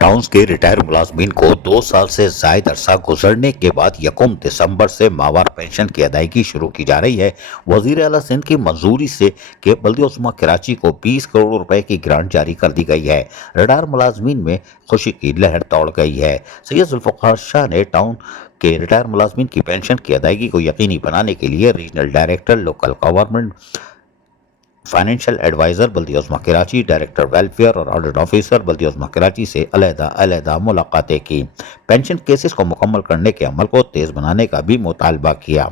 Towns के retire मुलाजमीन को 2 साल से जायद अरसा गुजरने के बाद 1 दिसंबर से माहवार पेंशन की अदायगी शुरू की जा रही है। वजीर आला सिंध की मंजूरी से के बल्दियोजमा कराची को 20 करोड़ रुपए की ग्रांट जारी कर दी गई है। रिटायर मुलाजमीन में खुशी की लहर दौड़ गई है। सैयद जुल्फ़िकार शाह ने टाउन के रिटायर मुलाजमीन की पेंशन की अदायगी को यकीनी बनाने के लिए regional director local government, financial advisor बल्दियोजमा कराची, डायरेक्टर वेलफेयर और ऑडिट ऑफिसर बल्दियोजमा कराची से अलहदा मुलाकातें की। पेंशन केसेस को मुकम्मल करने के अमल को तेज़ बनाने का भी मुतालबा किया।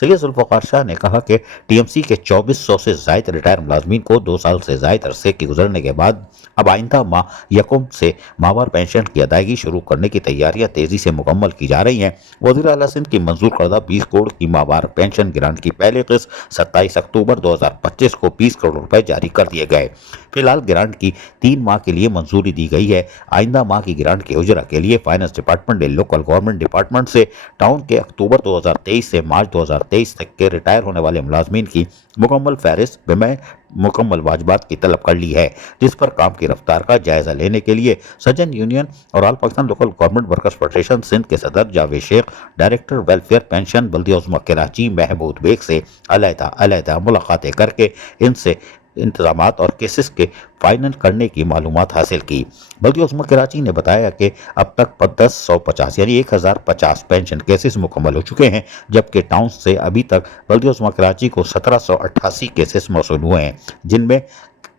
सैयद जुल्फ़िकार शाह ने कहा कि टीएमसी के 2400 से जायद रिटायर मुलाजमीन को 2 साल से जायद अरसे की गुजरने के बाद अब आइंदा माह 1 से माहवार पेंशन की अदायगी शुरू करने की तैयारियां तेज़ी से मुकम्मल की जा रही हैं। वज़ीर आला सिंध की मंजूर करदा 20 करोड़ की माहवार पेंशन ग्रांट की पहली किस्त 27 अक्टूबर 2025 को 20 करोड़ रुपए जारी कर दिए गए। फिलहाल ग्रांट की 3 माह के लिए मंजूरी दी गई है। आइंदा माह की ग्रांट की उजरा के लिए फाइनेंस डिपार्टमेंट ने लोकल गवर्नमेंट डिपार्टमेंट से टाउन के अक्टूबर 2023 से मार्च 2023 तक के रिटायर होने वाले मुलाजमीन की मुकम्मल फहरिस्त बमे मुकम्मल वाजबात की तलब कर ली है, जिस पर काम की रफ्तार का जायजा लेने के लिए सजन यूनियन और all Pakistan local government workers federation Sindh के सदर Javed Sheikh, director welfare pension बल्दियोजमा कराची महमूद बेग से अलहदा मुलाकातें करके इनसे इंतजामात और केसेस के फाइनल करने की मालूमात हासिल की। बल्दियोजमा कराची ने बताया कि अब तक 1050 यानी 1050 पेंशन केसेस मुकम्मल हो चुके हैं, जबकि टाउन से अभी तक बल्दियोजमा कराची को 1788 केसेस मौसूल हुए हैं, जिनमें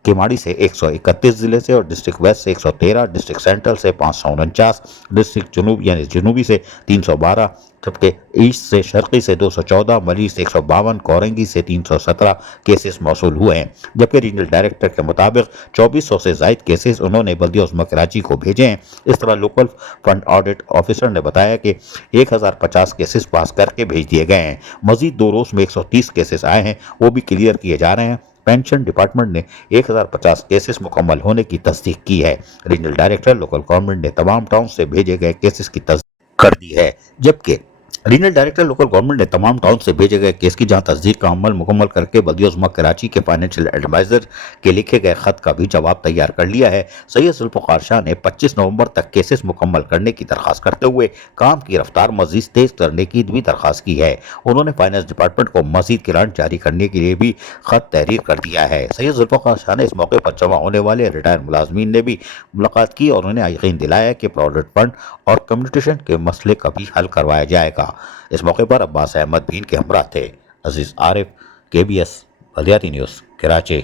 केमाड़ी से 131 जिले से और डिस्ट्रिक्ट वेस्ट से 113, डिस्ट्रिक्ट सेंट्रल से 549, डिस्ट्रिक्ट जुनूब यानी जनूबी से 312, जबकि ईस्ट से शर्की से 214, मरी से 152, कोरंगी से 317 केसेस मौसूल हुए हैं। जबकि रीजनल डायरेक्टर के मुताबिक 2400 से जायद केसेस उन्होंने बल्दियोजमा कराची को भेजे हैं। इस तरह लोकल फंड ऑडिट ऑफिसर ने बताया कि 1050 केसेस पास करके भेज दिए गए हैं। मजीद 2 रोज में 130 केसेस आए हैं, वो भी क्लियर किए जा रहे हैं। पेंशन डिपार्टमेंट ने 1050 केसेस मुकम्मल होने की तस्दीक की है। रीजनल डायरेक्टर लोकल गवर्नमेंट ने तमाम टाउन से भेजे गए केसेस की तस्दीक कर दी है, जबकि रीजनल डायरेक्टर लोकल गवर्नमेंट ने तमाम टाउन से भेजे गए केस की जहां तस्दीक का अमल मुकम्मल करके बल्दियोजमा कराची के फाइनेंशियल एडवाइजर के लिखे गए खत का भी जवाब तैयार कर लिया है। सैयद जुल्फ़िकार शाह ने 25 नवंबर तक केसेस मुकम्मल करने की दरख्वास्त करते हुए काम की रफ्तार मजीद तेज करने की भी दरख्वास्त की है। उन्होंने फाइनेंस डिपार्टमेंट को मजीद ग्रांट जारी करने के लिए भी खत तहरीर कर दिया है। सैयद जुल्फ़िकार शाह ने इस मौके पर जमा होने वाले रिटायर मुलाजमीन ने भी मुलाकात की और उन्हें यकीन दिलाया कि प्रोविडेंट फंड और कम्युनिकेशन के मसले का भी हल करवाया जाएगा। इस मौके पर अब्बास अहमद भी इनके हमरा थे। अजीज आरिफ, KBS बल्दियाती न्यूज़, कराची।